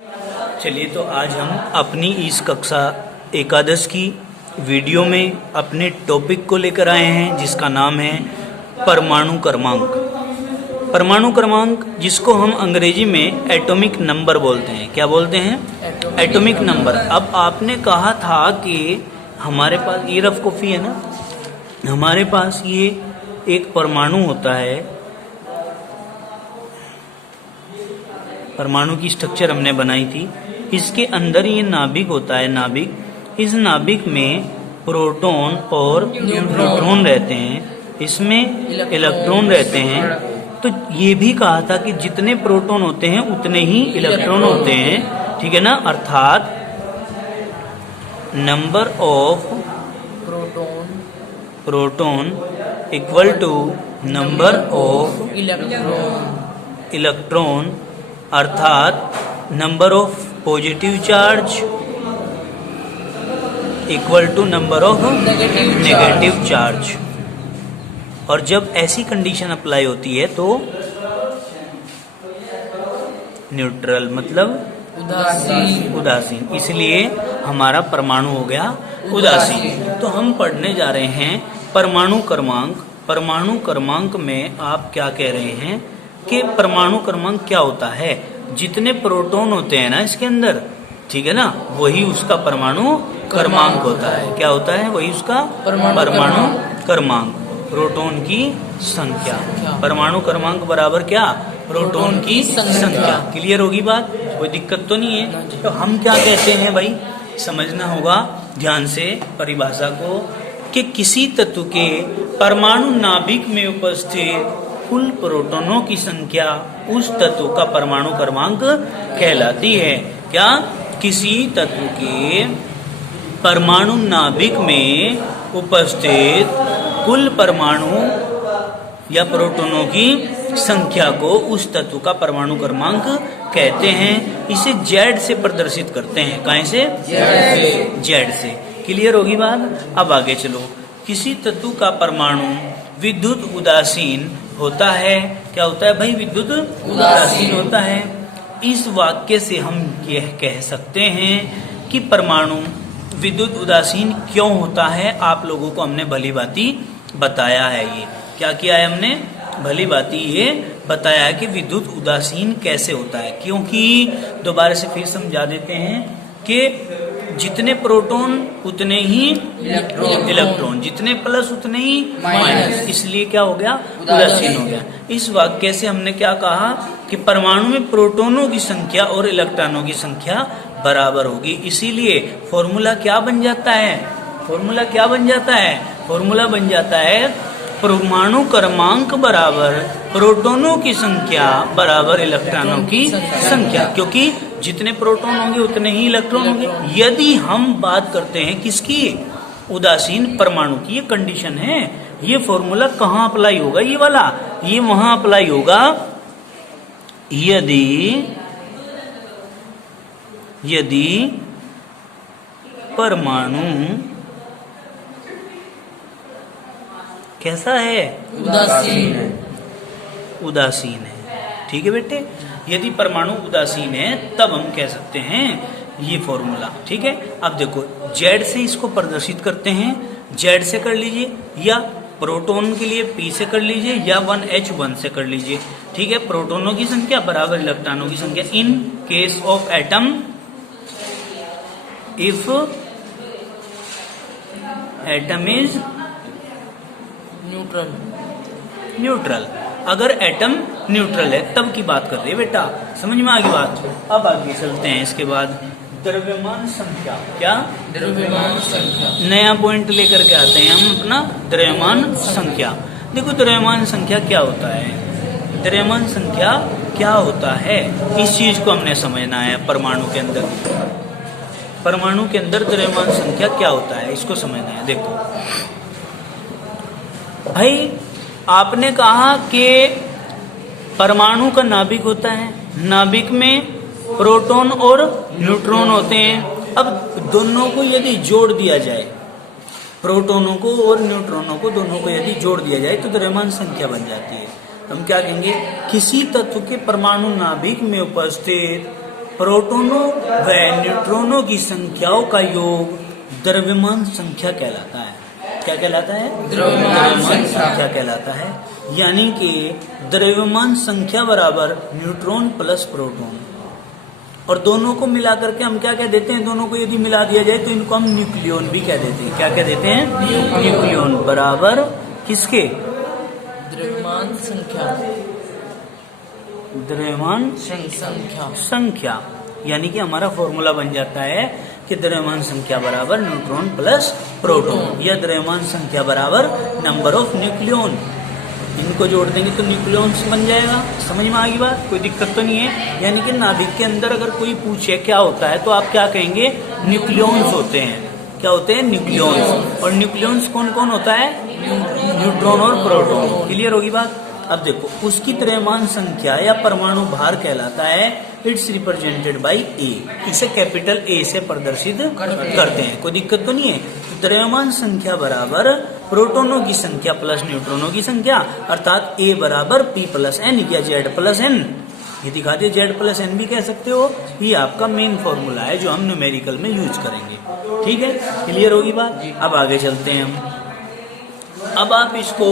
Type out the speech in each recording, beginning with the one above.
चलिए तो आज हम अपनी इस कक्षा एकादश की वीडियो में अपने टॉपिक को लेकर आए हैं जिसका नाम है परमाणु क्रमांक। परमाणु क्रमांक जिसको हम अंग्रेजी में एटॉमिक नंबर बोलते हैं। क्या बोलते हैं? Atomic number. अब आपने कहा था कि हमारे पास ये रफ कॉपी है ना, हमारे पास ये एक परमाणु होता है। परमाणु की स्ट्रक्चर हमने बनाई थी। इसके अंदर ये नाभिक होता है, नाभिक। इस नाभिक में प्रोटॉन और न्यूट्रॉन रहते हैं, इसमें इलेक्ट्रॉन रहते हैं। तो ये भी कहा था कि जितने प्रोटॉन होते हैं उतने ही इलेक्ट्रॉन होते हैं, ठीक है ना। अर्थात number of proton equal to number of electron, अर्थात number of positive charge equal to number of negative charge. और जब ऐसी कंडीशन अप्लाई होती है तो न्यूट्रल मतलब उदासीन, इसलिए हमारा परमाणु हो गया उदासीन। तो हम पढ़ने जा रहे हैं परमाणु क्रमांक। परमाणु क्रमांक में आप क्या कह रहे हैं कि परमाणु क्रमांक क्या होता है? जितने प्रोटॉन होते हैं ना इसके अंदर, ठीक है ना, वही उसका परमाणु क्रमांक होता है। क्या होता है? वही उसका परमाणु क्रमांक। प्रोटॉन की संख्या, परमाणु क्रमांक बराबर क्या? प्रोटॉन की संख्या। क्लियर होगी बात? कोई दिक्कत तो नहीं है। तो हम क्या कहते हैं भाई, समझना होगा ध्यान से परिभाषा को, कि किसी तत्व के परमाणु नाभिक में उपस्थित कुल प्रोटॉनों की संख्या उस तत्व का परमाणु क्रमांक कहलाती है। क्या? किसी तत्व के परमाणु नाभिक में उपस्थित कुल परमाणु या प्रोटॉनों की संख्या को उस तत्व का परमाणु क्रमांक कहते हैं। इसे जेड से प्रदर्शित करते हैं। कहाँ से? जेड से। क्लियर होगी बात? अब आगे चलो। किसी तत्व का परमाणु विद्युत उदासीन होता है। क्या होता है भाई? विद्युत उदासीन होता है। इस वाक्य से हम यह कह सकते हैं कि परमाणु विद्युत उदासीन क्यों होता है। आप लोगों को हमने भली भांति बताया है। ये क्या किया है हमने? भली भांति ये बताया है कि विद्युत उदासीन कैसे होता है। क्योंकि दोबारा से फिर समझा देते हैं कि जितने प्रोटॉन उतने ही इलेक्ट्रॉन, जितने प्लस उतने ही माइनस, इसलिए क्या हो गया? उदासीन हो गया। इस वाक्य से हमने क्या कहा कि परमाणु में प्रोटॉनों की संख्या और इलेक्ट्रॉनों की संख्या बराबर होगी। इसीलिए फॉर्मूला क्या बन जाता है? फॉर्मूला क्या बन जाता है? फॉर्मूला बन जाता है परमाणु क्रमांक बराबर प्रोटॉनों की संख्या बराबर इलेक्ट्रॉनों की संख्या। क्योंकि जितने प्रोटॉन होंगे उतने ही इलेक्ट्रॉन होंगे। यदि हम बात करते हैं किसकी? उदासीन परमाणु की। ये कंडीशन है। ये फॉर्मूला कहाँ अप्लाई होगा? ये वाला, ये वहां अप्लाई होगा यदि परमाणु कैसा है? उदासीन है। ठीक है बेटे, यदि परमाणु उदासीन है तब हम कह सकते हैं ये फॉर्मूला। ठीक है। अब देखो, जेड से इसको प्रदर्शित करते हैं। जेड से कर लीजिए, या प्रोटॉन के लिए पी से कर लीजिए, या 1H1 से कर लीजिए। ठीक है। प्रोटॉनों की संख्या बराबर इलेक्ट्रॉनों की संख्या। In case of atom, if atom is neutral. अगर एटम न्यूट्रल है तब की बात कर रहे हैं बेटा। समझ में आ गई बात? अब आगे चलते हैं। इसके बाद द्रव्यमान संख्या। क्या? द्रव्यमान संख्या। नया पॉइंट लेकर के आते हैं हम अपना, द्रव्यमान संख्या। देखो, द्रव्यमान संख्या क्या होता है? द्रव्यमान संख्या क्या होता है, इस चीज को हमने समझना है। परमाणु के अंदर, परमाणु के अंदर द्रव्यमान संख्या क्या होता है, इसको समझना है। देखो भाई, आपने कहा कि परमाणु का नाभिक होता है, नाभिक में प्रोटॉन और न्यूट्रॉन होते हैं। अब दोनों को यदि जोड़ दिया जाए, प्रोटॉनों को और न्यूट्रॉनों को, दोनों को यदि जोड़ दिया जाए तो द्रव्यमान संख्या बन जाती है। हम क्या कहेंगे? किसी तत्व के परमाणु नाभिक में उपस्थित प्रोटोनों व न्यूट्रॉनों की संख्याओं का योग द्रव्यमान संख्या कहलाता है। क्या कहलाता है? द्रव्यमान संख्या कहलाता है। यानी कि द्रव्यमान संख्या बराबर न्यूट्रॉन प्लस प्रोटॉन, और दोनों को मिला करके हम क्या कह देते हैं? दोनों को यदि मिला दिया जाए तो इनको हम न्यूक्लियन भी कह देते हैं। क्या कह देते हैं? न्यूक्लियन बराबर किसके? द्रव्यमान संख्या। द्रव्यमान संख्या। यानी कि हमारा फॉर्मूला बन जाता है कि द्रव्यमान संख्या बराबर न्यूट्रॉन प्लस प्रोटॉन, या द्रव्यमान संख्या बराबर नंबर ऑफ न्यूक्लियन। इनको जोड़ देंगे तो न्यूक्लियॉन्स बन जाएगा। समझ में आ गई बात? कोई दिक्कत तो नहीं है। यानी कि नाभिक के अंदर अगर कोई पूछे क्या होता है तो आप क्या कहेंगे? न्यूक्लियॉन्स होते हैं। क्या होते हैं? न्यूक्लियॉन्स। और न्यूक्लियॉन्स कौन कौन होता है? न्यूट्रॉन और प्रोटॉन। क्लियर होगी बात? अब देखो, उसकी द्रव्यमान संख्या या परमाणु भार कहलाता है, इट्स रिप्रेजेंटेड बाई ए। इसे कैपिटल ए से प्रदर्शित करते हैं। कोई दिक्कत तो नहीं है। द्रव्यमान संख्या बराबर प्रोटोनों की संख्या प्लस न्यूट्रॉनों की संख्या, अर्थात ए बराबर पी प्लस एन या जेड प्लस एन। ये दिखा दिए, जेड प्लस एन भी कह सकते हो। ये आपका मेन फॉर्मूला है जो हम न्यूमेरिकल में यूज करेंगे। ठीक है, क्लियर होगी बात? अब आगे चलते हैं हम। अब आप इसको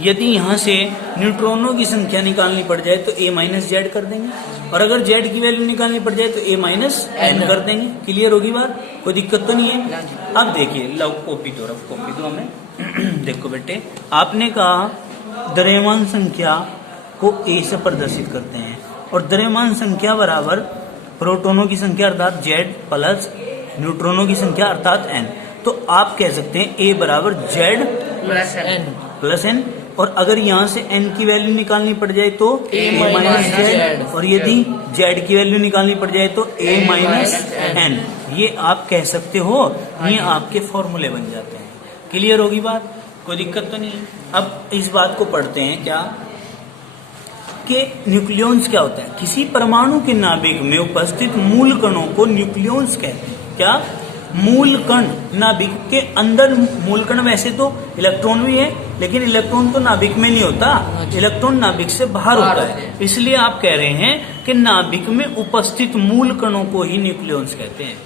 यदि यहाँ से न्यूट्रॉनों की संख्या निकालनी पड़ जाए तो ए माइनस जेड कर देंगे, और अगर जेड की वैल्यू निकालनी पड़ जाए तो ए माइनस एन कर देंगे। क्लियर होगी बात? कोई दिक्कत तो नहीं है। अब देखिए, लो कॉपी दो, रफ कॉपी दो हमें। देखो बेटे, आपने कहा द्रव्यमान संख्या को ए से प्रदर्शित करते हैं, और द्रव्यमान संख्या बराबर प्रोटोनों की संख्या अर्थात जेड प्लस न्यूट्रॉनों की संख्या अर्थात एन। तो आप कह सकते हैं ए बराबर जेड प्लस एन, और अगर यहाँ से n की वैल्यू निकालनी पड़ जाए तो a माइनस जेड, और यदि z की वैल्यू निकालनी पड़ जाए तो a माइनस n। ये आप कह सकते हो, ये आपके फॉर्मूले बन जाते हैं। क्लियर होगी बात? कोई दिक्कत तो नहीं है। अब इस बात को पढ़ते हैं क्या कि न्यूक्लियॉन्स क्या होता है। किसी परमाणु के नाभिक में उपस्थित मूल कणों को न्यूक्लियॉन्स कहते हैं। क्या? मूल कण। नाभिक के अंदर मूल कण, वैसे तो इलेक्ट्रॉन भी है, लेकिन इलेक्ट्रॉन तो नाभिक में नहीं होता, इलेक्ट्रॉन नाभिक से बाहर होता है। इसलिए आप कह रहे हैं कि नाभिक में उपस्थित मूल कणों को ही न्यूक्लियॉन्स कहते हैं।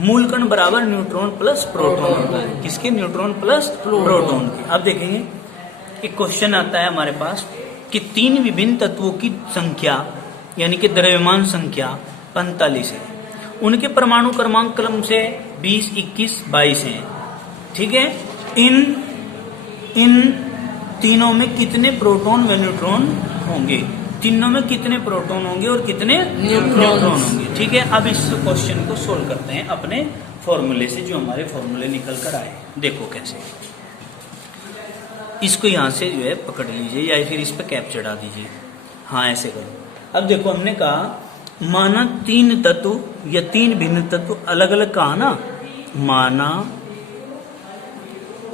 मूल कण बराबर न्यूट्रॉन प्लस प्रोटॉन होता है। किसके? न्यूट्रॉन प्लस प्रोटॉन के। अब देखेंगे, एक क्वेश्चन आता है हमारे पास कि तीन विभिन्न तत्वों की संख्या यानी कि द्रव्यमान संख्या 45 है। उनके परमाणु क्रमांक क्रम से 20, 21, 22 हैं। ठीक है, इन तीनों में कितने प्रोटॉन व न्यूट्रॉन होंगे? तीनों में कितने प्रोटॉन होंगे और कितने न्यूट्रॉन होंगे? ठीक है, अब इस क्वेश्चन को सोल्व करते हैं अपने फॉर्मूले से, जो हमारे फॉर्मूले निकल कर आए। देखो कैसे, इसको यहाँ से जो है पकड़ लीजिए या फिर इस पर कैप चढ़ा दीजिए। हाँ, ऐसे करो। अब देखो, हमने कहा माना तीन तत्व या तीन भिन्न तत्व अलग अलग कहा ना। माना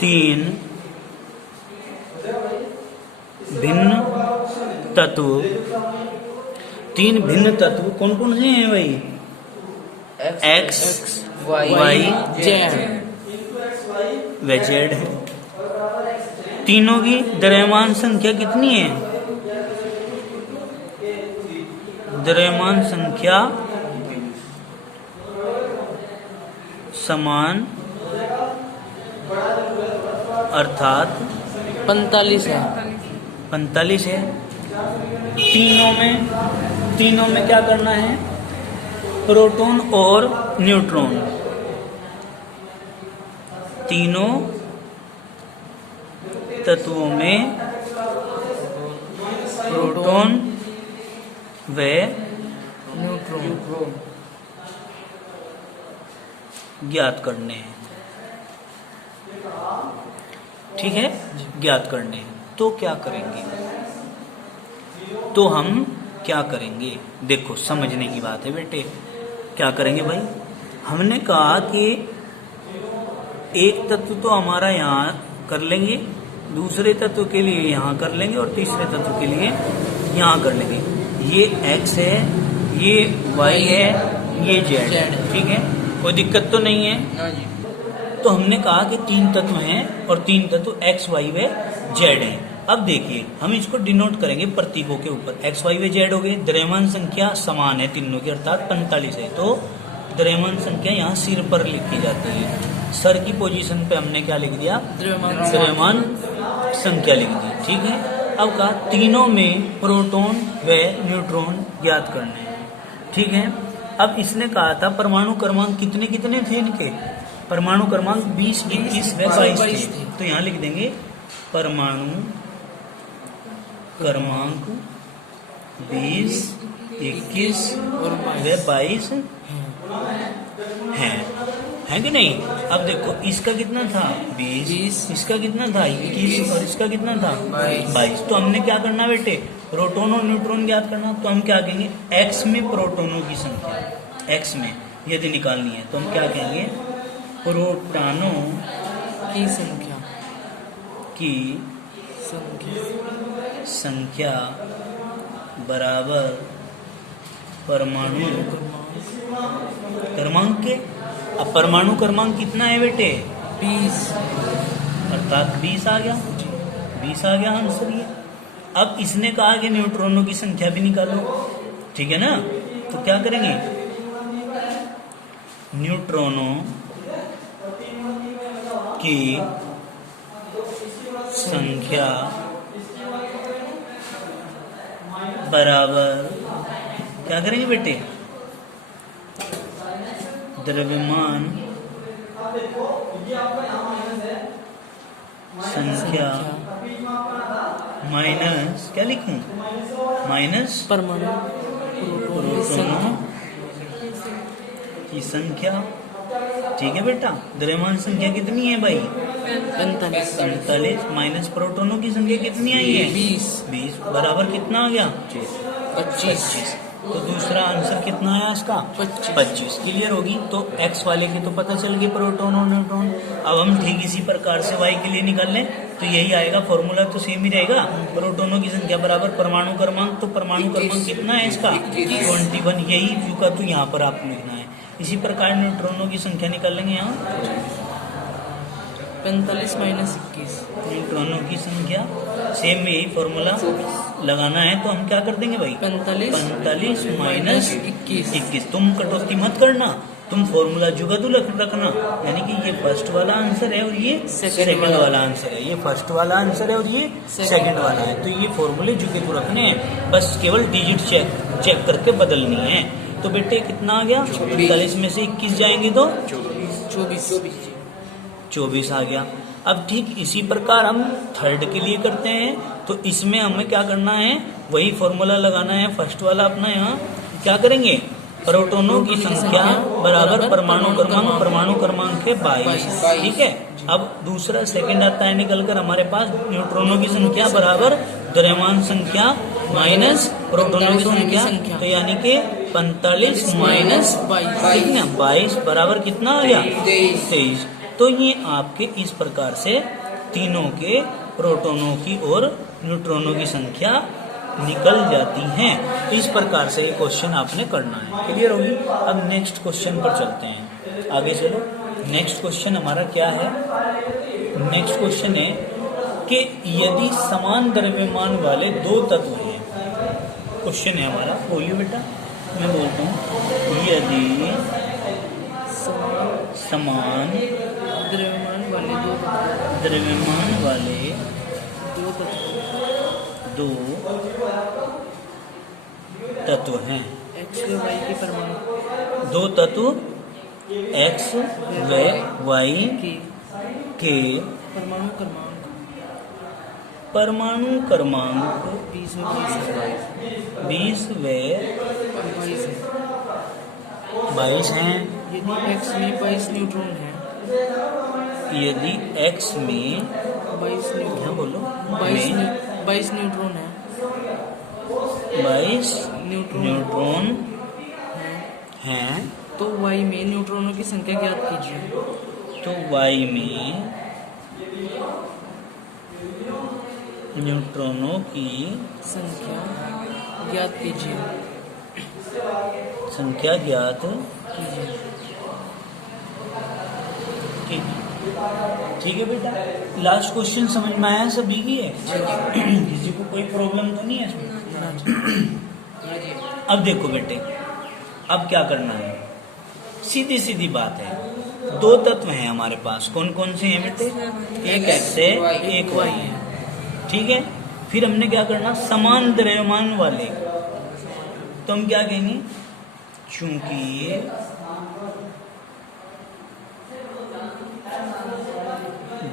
तीन भिन्न तत्व, तीन भिन्न तत्व कौन कौन से हैं भाई? एक्स, वाई, व जेड है। तीनों की द्रव्यमान संख्या कितनी है? द्रव्यमान संख्या समान, अर्थात 45 है। 45 है। तीनों में क्या करना है? प्रोटॉन और न्यूट्रॉन। तीनों तत्वों में प्रोटॉन व न्यूट्रॉन ज्ञात करने हैं। ठीक है, ज्ञात करने हैं। तो क्या करेंगे? तो हम क्या करेंगे? देखो, समझने की बात है बेटे। क्या करेंगे भाई? हमने कहा कि एक तत्व तो हमारा यहाँ कर लेंगे, दूसरे तत्व के लिए यहाँ कर लेंगे, और तीसरे तत्व के लिए यहाँ कर लेंगे। ये x है, ये y है, ये z है। ठीक है, कोई दिक्कत तो नहीं है। तो हमने कहा कि तीन तत्व हैं और तीन तत्व x, y व z हैं। अब देखिए हम इसको डिनोट करेंगे प्रतीकों के ऊपर। एक्स वाई व जेड हो गए, द्रव्यमान संख्या समान है तीनों की अर्थात 45 है, तो द्रव्यमान संख्या यहाँ सिर पर लिखी जाती है। सर की पोजीशन पे हमने क्या लिख दिया, द्रव्यमान संख्या लिख दी, ठीक है। अब कहा तीनों में प्रोटॉन व न्यूट्रॉन ज्ञात करने हैं, ठीक है। अब इसने कहा था परमाणु क्रमांक कितने कितने थे इनके, परमाणु क्रमांक 20, 21 व 22 थे। तो यहाँ लिख देंगे परमाणु क्रमांक 20, 21 और 22 है कि नहीं। अब देखो इसका कितना था 20, इसका कितना था 21 और इसका कितना था 22। तो हमने क्या करना बेटे, प्रोटॉन और न्यूट्रॉन ज्ञात करना। तो हम क्या कहेंगे, एक्स में प्रोटॉनों की संख्या, एक्स में यदि निकालनी है तो हम क्या कहेंगे, प्रोटॉनों की संख्या संख्या बराबर परमाणु क्रमांक के। अब परमाणु क्रमांक कितना है बेटे 20, अर्थात 20 आ गया, 20 आ गया आंसर ये। अब इसने कहा कि न्यूट्रॉनों की संख्या भी निकालो, ठीक है ना। तो क्या करेंगे, न्यूट्रॉनों की संख्या बराबर क्या करेंगे बेटे, द्रव्यमान संख्या माइनस क्या लिखूं, माइनस परमाणु प्रोटॉनों की संख्या, ठीक है बेटा। द्रव्यमान संख्या कितनी है भाई 45 माइनस प्रोटॉनों की संख्या कितनी आई है 20 बराबर कितना आ गया 25। तो दूसरा आंसर कितना आया इसका 25। क्लियर होगी। तो एक्स वाले की तो पता चल गई प्रोटॉन और न्यूट्रॉन। अब हम ठीक इसी प्रकार से वाई के लिए निकाल लें तो यही आएगा, फॉर्मूला तो सेम ही रहेगा। प्रोटॉनों की संख्या बराबर परमाणु क्रमांक, तो परमाणु क्रमांक कितना है इसका 21, यही का तो यहाँ पर आपको लिखना है। इसी प्रकार न्यूट्रॉनों की संख्या निकाल लेंगे यहाँ 45 माइनस 21, न्यूट्रॉनों की संख्या सेम में यही फॉर्मूला लगाना है। तो हम क्या कर देंगे भाई 45 माइनस 21। तुम कटौती मत करना, तुम फॉर्मूला जुगाड़ू रखना, यानी कि ये फर्स्ट वाला आंसर है और ये सेकंड वाला आंसर है, ये फर्स्ट वाला आंसर है और ये सेकंड वाला है। तो ये फॉर्मूले जुगाड़ू रखने हैं, बस केवल डिजिट चेक करके बदलनी है। तो बेटे कितना आ गया 45 में से 21 जाएंगे तो 24 आ गया। अब ठीक इसी प्रकार हम थर्ड के लिए करते हैं। तो इसमें हमें क्या करना है, वही फॉर्मूला लगाना है फर्स्ट वाला अपना। यहाँ क्या करेंगे, प्रोटॉनों की संख्या बराबर परमाणु क्रमांक है 22, ठीक है। अब दूसरा सेकंड आता है निकल कर हमारे पास, न्यूट्रॉनों की संख्या बराबर द्रव्यमान संख्या माइनस प्रोटॉनों की संख्या, तो यानी कि 45 माइनस 22 बराबर कितना आ गया 23। तो ये आपके इस प्रकार से तीनों के प्रोटॉनों की और न्यूट्रॉनों की संख्या निकल जाती हैं। तो इस प्रकार से ये क्वेश्चन आपने करना है। क्लियर होगी। अब नेक्स्ट क्वेश्चन पर चलते हैं, आगे चलो। नेक्स्ट क्वेश्चन हमारा क्या है, नेक्स्ट क्वेश्चन है कि यदि समान द्रव्यमान वाले दो तत्व हैं, क्वेश्चन है हमारा, बोलिए बेटा, मैं बोलता हूँ, यदि समान द्रव्यमान वाले दो तत्व हैं, एक्स व वाई के परमाणु, दो तत्व एक्स व वाई के परमाणु क्रमांक 20 व 22 हैं। यदि एक्स में 22 न्यूट्रॉन है, यदि एक्स में 22 क्या बोलो 22 न्यूट्रॉन है, 22 न्यूट्रॉन हैं, तो वाई में न्यूट्रॉनों की संख्या ज्ञात कीजिए। तो वाई में न्यूट्रॉनों की संख्या ज्ञात कीजिए। संख्या ज्ञात कीजिए। ठीक। ठीक है बेटा, लास्ट क्वेश्चन समझ में आया सभी की है? किसी को कोई प्रॉब्लम तो नहीं है इसमें? अब देखो बेटे, अब क्या करना है, सीधी सीधी बात है। दो तत्व हैं हमारे पास, कौन कौन से हैं बेटे? एक x है, एक y है। ठीक है, फिर हमने क्या करना, समान द्रव्यमान वाले, तो हम क्या कहेंगे, चूंकि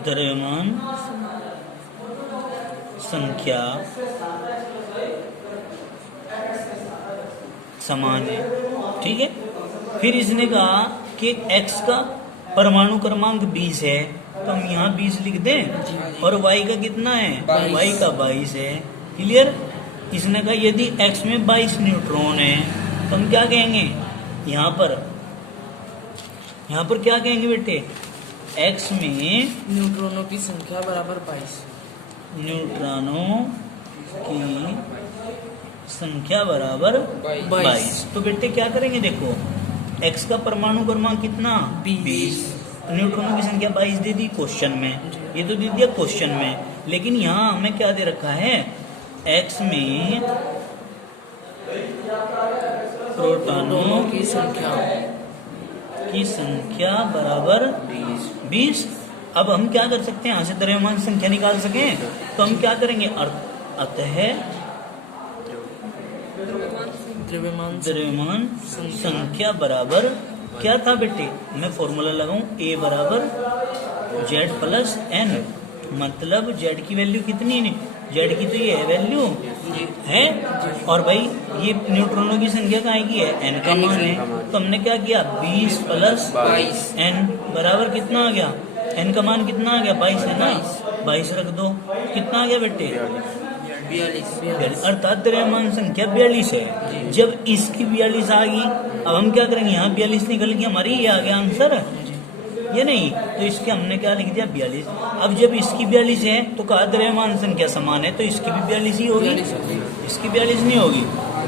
द्रव्यमान संख्या समान है। ठीक है, फिर इसने कहा कि x का परमाणु क्रमांक 20 है, तो हम यहाँ 20 लिख दें, और y का कितना है? y का 22 है। क्लियर? इसने कहा यदि x में 22 न्यूट्रॉन है, तो हम क्या कहेंगे, यहाँ पर क्या कहेंगे बेटे, x में न्यूट्रॉनों की संख्या बराबर 22। न्यूट्रॉनों की संख्या बराबर 22। तो बेटे क्या करेंगे, देखो x का परमाणु क्रमांक कितना? 20। न्यूट्रॉनों की संख्या 22 दे दी क्वेश्चन में, ये तो दे दिया क्वेश्चन में, लेकिन यहाँ हमें क्या दे रखा है, x में प्रोटॉनों की संख्या बराबर 20। अब हम क्या कर सकते हैं, यहाँ से द्रव्यमान संख्या निकाल सकें, तो हम क्या करेंगे, अतः द्रव्यमान संख्या बराबर क्या था बेटे, मैं फॉर्मूला लगाऊं, a बराबर z प्लस n, मतलब z की वैल्यू कितनी है, z की तो ये है वैल्यू है, और भाई ये न्यूट्रॉनों की संख्या कहाँ की है, n का मान है, तो हमने क्या किया, 20 प्लस n बराबर कितना आ गया, n का मान कितना आ गया, 22 है ना, 22 रख दो, कितना आ गया बेटे, 42, अर्थात द्रव्यमान संख्या 42 है। जब इसकी 42 आ गई, अब हम क्या करेंगे, यहाँ 42 निकल गई हमारी, ये आ गया आंसर, ये नहीं, तो इसके हमने क्या लिख दिया, 42। अब जब इसकी 42 है, तो कहा द्रव्यमान संख्या समान है, तो इसकी भी 42 ही होगी, इसकी 42 नहीं होगी,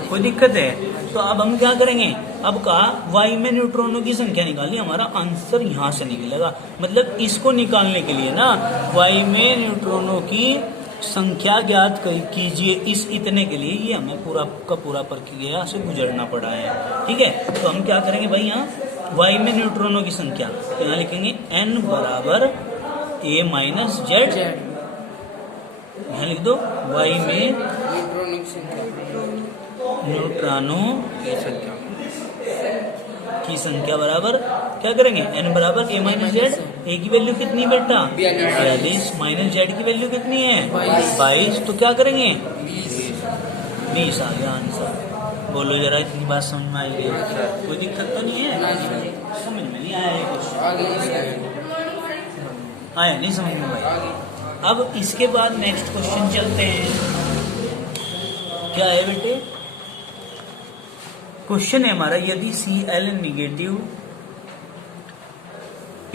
कोई दिक्कत है? तो अब हम क्या करेंगे, अब कहा y में न्यूट्रॉनों की संख्या निकाली, हमारा आंसर यहाँ से निकलेगा। मतलब इसको निकालने के लिए ना, y में न्यूट्रॉनों की संख्या ज्ञात कीजिए, इस इतने के लिए ये हमें पूरा का पूरा प्रक्रिया से गुजरना पड़ा है। ठीक है, तो हम क्या करेंगे भाई, यहाँ y में न्यूट्रॉनों की संख्या, तो यहाँ लिखेंगे n बराबर a माइनस जेड, यहाँ लिख दो y में न्यूट्रॉनों की संख्या बराबर क्या करेंगे, n बराबर a माइनस जेड, a की वैल्यू कितनी बेटा, 42, माइनस जेड की वैल्यू कितनी है, 22, तो क्या करेंगे, 20 आ गया आंसर। बोलो जरा, इतनी बात समझ में आई, कोई दिक्कत तो नहीं है, समझ में नहीं आया ये क्वेश्चन, आया नहीं समझ में भाई? अब इसके बाद नेक्स्ट क्वेश्चन चलते हैं, क्या है बेटे, क्वेश्चन है हमारा, यदि Cl negative P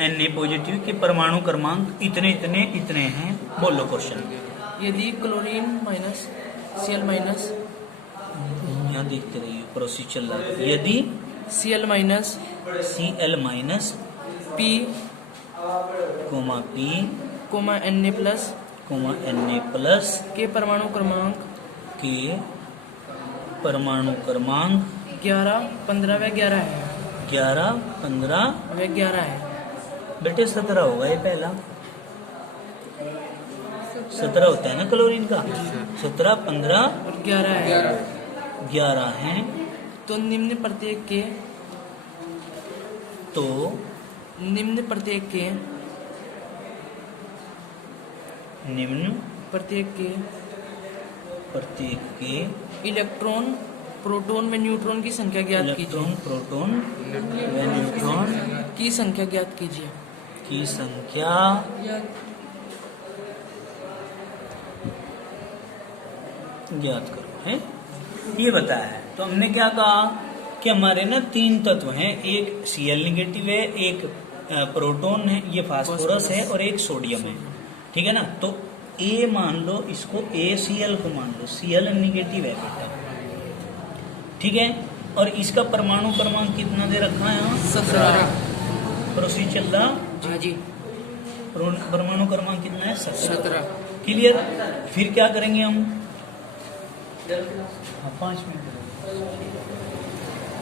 Na positive के परमाणु क्रमांक इतने इतने इतने हैं, बोलो क्वेश्चन। यदि क्लोरीन माइनस Cl माइनस, यहाँ देखते रहिए, प्रोसेस चल रहा है, यदि Cl minus P comma P comma Na plus comma Na plus के परमाणु क्रमांक के परमाणु क्रमांक 11, 15 व 11 है, 11, 15 व 11 है बेटे, 17 होगा ये पहला, 17 होता है ना क्लोरीन का, 17, 15 और 11 है, 11 है, तो निम्न प्रत्येक के निम्न प्रत्येक के इलेक्ट्रॉन, प्रोटॉन व न्यूट्रॉन की संख्या ज्ञात कीजिए। प्रोटॉन व न्यूट्रॉन की संख्या ज्ञात कीजिए। की संख्या ज्ञात करो, है ये बताया है। तो हमने क्या कहा कि हमारे ना 3 तत्व हैं, एक Cl निगेटिव है, एक प्रोटॉन है, ये फास्फोरस है, और एक सोडियम है, ठीक है ना। तो A मान लो, इसको ACl को मान लो, Cl निगेटिव है बेटा, ठीक है। और इसका परमाणु क्रमांक कितना दे रखा है यहाँ, 17, प्रोसीड चल रहा। हाँ जी। परमाणु क्रमांक कितना है? 17। क्लियर। फिर क्या करेंगे हम? 5 मिनट।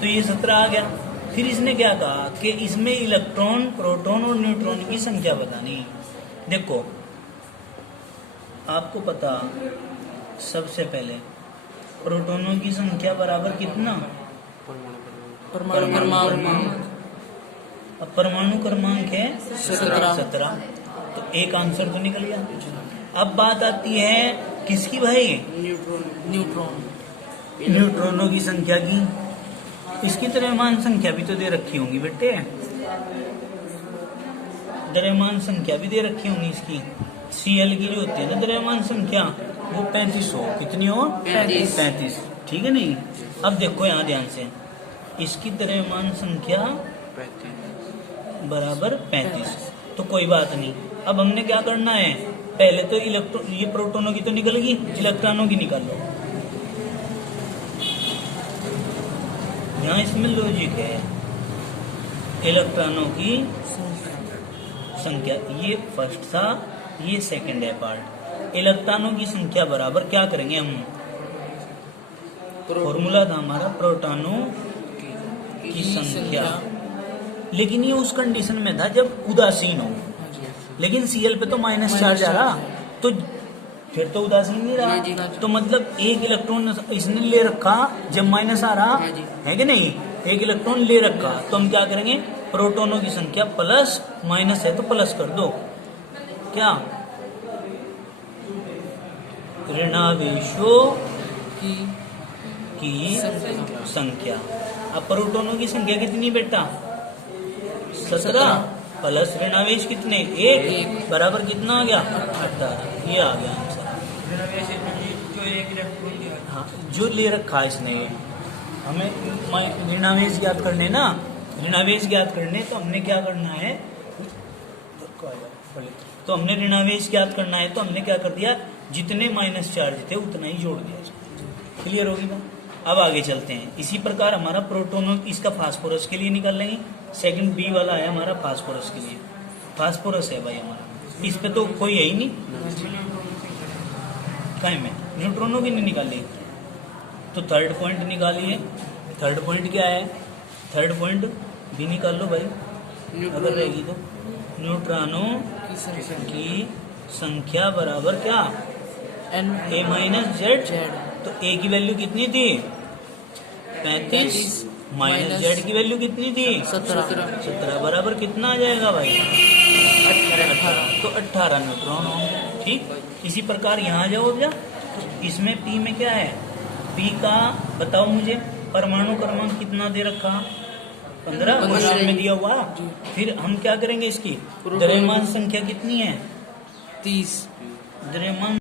तो ये 17 आ गया। फिर इसने क्या कहा कि इसमें इलेक्ट्रॉन, प्रोटॉन और न्यूट्रॉन की संख्या बतानी। देखो आपको पता, सबसे पहले प्रोटॉनों की संख्या बराबर कितना? परमाणु क्रमांक। अब परमाणु क्रमांक है 17। तो एक आंसर तो निकल गया। अब बात आती है किसकी भाई? न्यूट्रॉन। न्यूट्रॉनों की संख्या की। इसकी द्रव्यमान संख्या भी तो दे रखी होंगी बेटे, द्रव्यमान संख्या भी दे रखी होंगी इसकी। Cl की जो होती है ना द्रव्यमान संख्या, वो 35 हो। कितनी हो? 35। ठीक है नहीं? अब देखो यहाँ ध्यान से, इसकी द्रव्यमान संख्या बराबर 35। तो कोई बात नहीं। अब हमने क्या करना है? पहले तो इलेक्ट्रॉन, ये प्रोटॉनों की तो निकल गई, इलेक्ट्रॉनों की निकाल लो। यहाँ इसमें लॉजिक है, इलेक्ट्रॉनों की संख्या, ये फर्स्ट था, ये सेकंड है पार्ट। इलेक्ट्रॉनों की संख्या बराबर क्या करेंगे हम? फॉर्मूला था हमारा प्रोटॉनों की संख्या, लेकिन ये उस कंडीशन में था जब उदासीन हो। लेकिन Cl पे तो माइनस चार्ज आ रहा, तो फिर तो उदासीन नहीं रहा। तो मतलब एक इलेक्ट्रॉन इसने ले रखा जब माइनस आ रहा है कि नहीं? एक इलेक्ट्रॉन ले रखा, तो हम क्या करेंगे? प्रोटॉनों की संख्या प्लस, माइनस है तो प्लस कर दो। क्या? ऋणावेशों की संख्या। अब प्रोटॉनों की संख्या कितनी बेटा? 17 प्लस ऋणावेश कितने? 1 बराबर कितना आ गया? 18। ये आ गया आंसर। हाँ, जो ले रखा है इसने, हमें ऋणावेश ज्ञात करने ना, ऋणावेश ज्ञात करने, तो हमने क्या करना है? तो हमने ऋणावेश ज्ञात करना है, तो हमने क्या कर दिया? जितने माइनस चार्ज थे उतना ही जोड़ दिया। क्लियर होगी बात? अब आगे चलते हैं। इसी प्रकार हमारा प्रोटॉनों, इसका फास्फोरस के लिए निकाल लेंगे। सेकंड बी वाला है हमारा फास्फोरस के लिए। फास्फोरस है भाई हमारा, इस पे तो कोई है ही नहीं। कहीं में न्यूट्रॉनों की नहीं निकाली, तो थर्ड पॉइंट निकालिए। थर्ड पॉइंट क्या है? थर्ड पॉइंट भी निकाल लो भाई अगर रहेगी तो। न्यूट्रॉनों की संख्या बराबर क्या? A minus Z. तो A की वैल्यू कितनी थी? 35 माइनस जेड की वैल्यू कितनी थी? 17 बराबर कितना आ जाएगा भाई? 18। तो 18 न्यूट्रॉन होंगे। ठीक, इसी प्रकार यहाँ जाओ जा, इसमें P में क्या है? P का बताओ मुझे, परमाणु क्रमांक कितना दे रखा? 15 क्वेश्चन में दिया हुआ। फिर हम क्या करेंगे? इसकी द्रव्यमान संख्या कितनी है? 30। द्रव्यमान